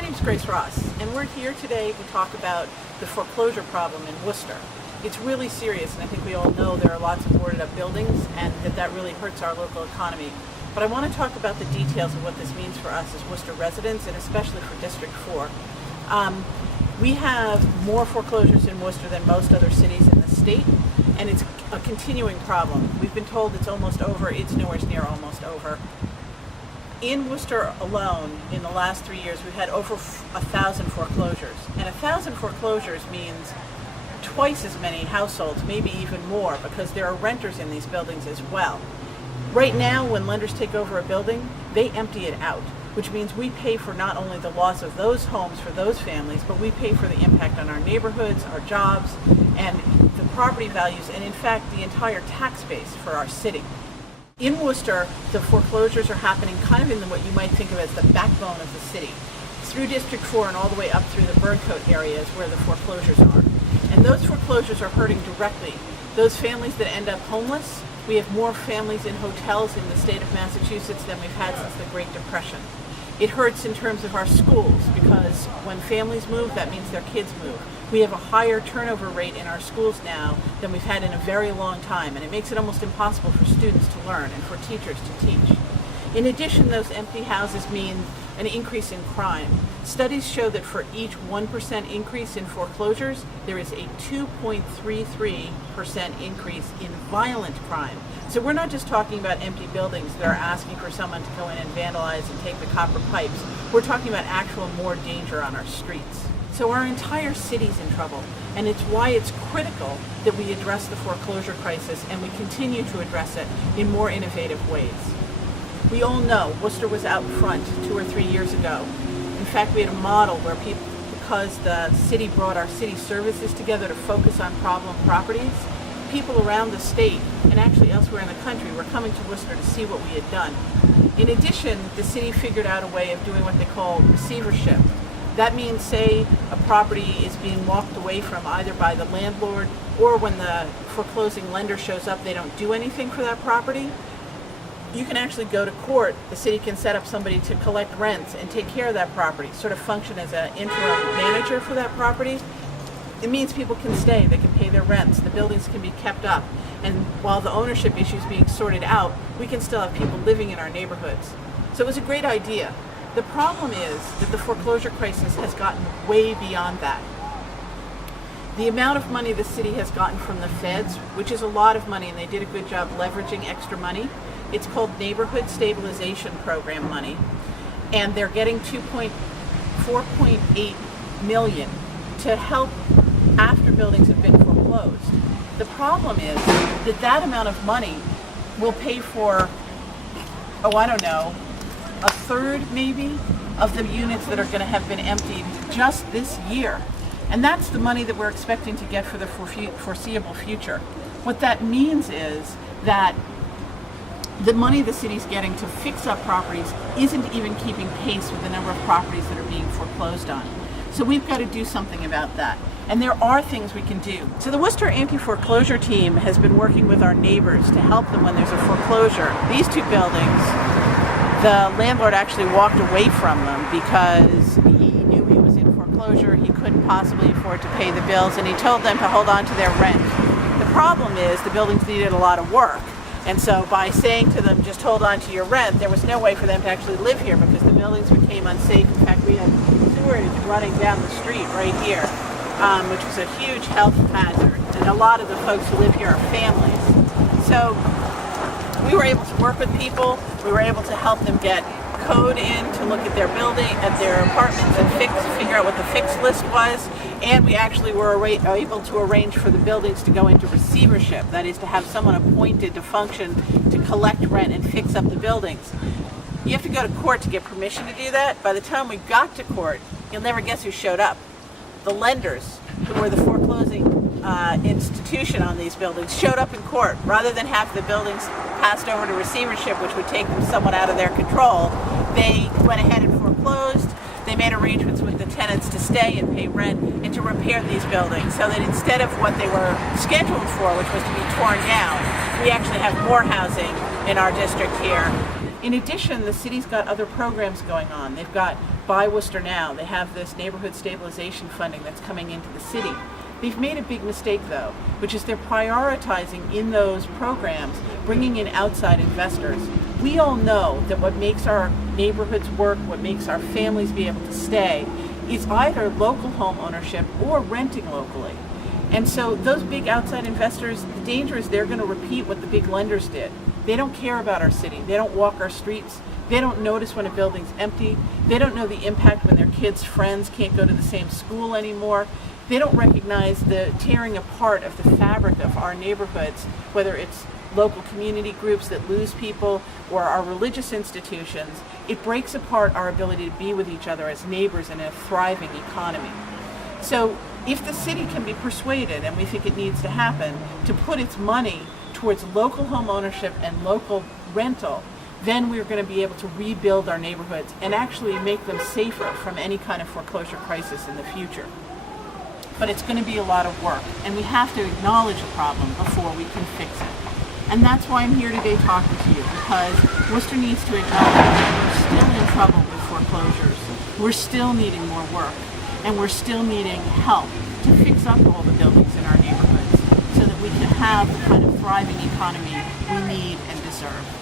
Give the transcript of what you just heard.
My name's Grace Ross, and we're here today to talk about the foreclosure problem in Worcester. It's really serious, and I think we all know there are lots of boarded up buildings and that really hurts our local economy. But I want to talk about the details of what this means for us as Worcester residents, and especially for District 4. We have more foreclosures in Worcester than most other cities in the state, and it's a continuing problem. We've been told it's almost over. It's nowhere near almost over. In Worcester alone, in the last 3 years, we've had over 1,000 foreclosures. And 1,000 foreclosures means twice as many households, maybe even more, because there are renters in these buildings as well. Right now, when lenders take over a building, they empty it out, which means we pay for not only the loss of those homes for those families, but we pay for the impact on our neighborhoods, our jobs, and the property values, and in fact, the entire tax base for our city. In Worcester, the foreclosures are happening kind of in what you might think of as the backbone of the city. Through District 4 and all the way up through the Birdcoat areas where the foreclosures are. And those foreclosures are hurting directly those families that end up homeless. We have more families in hotels in the state of Massachusetts than we've had since the Great Depression. It hurts in terms of our schools because when families move, that means their kids move. We have a higher turnover rate in our schools now than we've had in a very long time, and it makes it almost impossible for students to learn and for teachers to teach. In addition, those empty houses mean an increase in crime. Studies show that for each 1% increase in foreclosures, there is a 2.33% increase in violent crime. So we're not just talking about empty buildings that are asking for someone to go in and vandalize and take the copper pipes. We're talking about actual more danger on our streets. So our entire city's in trouble, and it's why it's critical that we address the foreclosure crisis and we continue to address it in more innovative ways. We all know Worcester was out front 2 or 3 years ago. In fact, we had a model where people, because the city brought our city services together to focus on problem properties, people around the state and actually elsewhere in the country were coming to Worcester to see what we had done. In addition, the city figured out a way of doing what they call receivership. That means, say, a property is being walked away from either by the landlord or when the foreclosing lender shows up, they don't do anything for that property. You can actually go to court. The city can set up somebody to collect rents and take care of that property, sort of function as an interim manager for that property. It means people can stay, they can pay their rents, the buildings can be kept up, and while the ownership issue is being sorted out, we can still have people living in our neighborhoods. So it was a great idea. The problem is that the foreclosure crisis has gotten way beyond that. The amount of money the city has gotten from the feds, which is a lot of money, and they did a good job leveraging extra money. It's called Neighborhood Stabilization Program money, and they're getting 4.8 million to help after buildings have been foreclosed. The problem is that that amount of money will pay for, a third maybe of the units that are going to have been emptied just this year. And that's the money that we're expecting to get for the foreseeable future. What that means is that the money the city's getting to fix up properties isn't even keeping pace with the number of properties that are being foreclosed on. So we've got to do something about that. And there are things we can do. So the Worcester Anti-Foreclosure Team has been working with our neighbors to help them when there's a foreclosure. These two buildings, the landlord actually walked away from them because he knew he was in foreclosure, he couldn't possibly afford to pay the bills, and he told them to hold on to their rent. The problem is the buildings needed a lot of work. And so by saying to them, just hold on to your rent, there was no way for them to actually live here because the buildings became unsafe. In fact, we had sewage running down the street right here, which was a huge health hazard. And a lot of the folks who live here are families. So we were able to work with people. We were able to help them get code in to look at their building, at their apartments and figure out what the fix list was. And we actually were able to arrange for the buildings to go into receivership, that is to have someone appointed to function to collect rent and fix up the buildings. You have to go to court to get permission to do that. By the time we got to court, you'll never guess who showed up. The lenders, who were the foreclosing institution on these buildings, showed up in court. Rather than have the buildings passed over to receivership, which would take them somewhat out of their control, they went ahead and foreclosed. They made arrangements with the tenants to stay and pay rent and to repair these buildings so that instead of what they were scheduled for, which was to be torn down, we actually have more housing in our district here. In addition, the city's got other programs going on. They've got Buy Worcester Now. They have this neighborhood stabilization funding that's coming into the city. They've made a big mistake, though, which is they're prioritizing in those programs, bringing in outside investors. We all know that what makes our neighborhoods work, what makes our families be able to stay, is either local home ownership or renting locally. And so those big outside investors, the danger is they're going to repeat what the big lenders did. They don't care about our city. They don't walk our streets. They don't notice when a building's empty. They don't know the impact when their kids' friends can't go to the same school anymore. They don't recognize the tearing apart of the fabric of our neighborhoods, whether it's local community groups that lose people or our religious institutions. It breaks apart our ability to be with each other as neighbors in a thriving economy. So if the city can be persuaded, and we think it needs to happen, to put its money towards local home ownership and local rental, then we're going to be able to rebuild our neighborhoods and actually make them safer from any kind of foreclosure crisis in the future. But it's going to be a lot of work, and we have to acknowledge a problem before we can fix it. And that's why I'm here today talking to you, because Worcester needs to acknowledge that we're still in trouble with foreclosures. We're still needing more work, and we're still needing help to fix up all the buildings in our neighborhoods so that we can have the kind of thriving economy we need and deserve.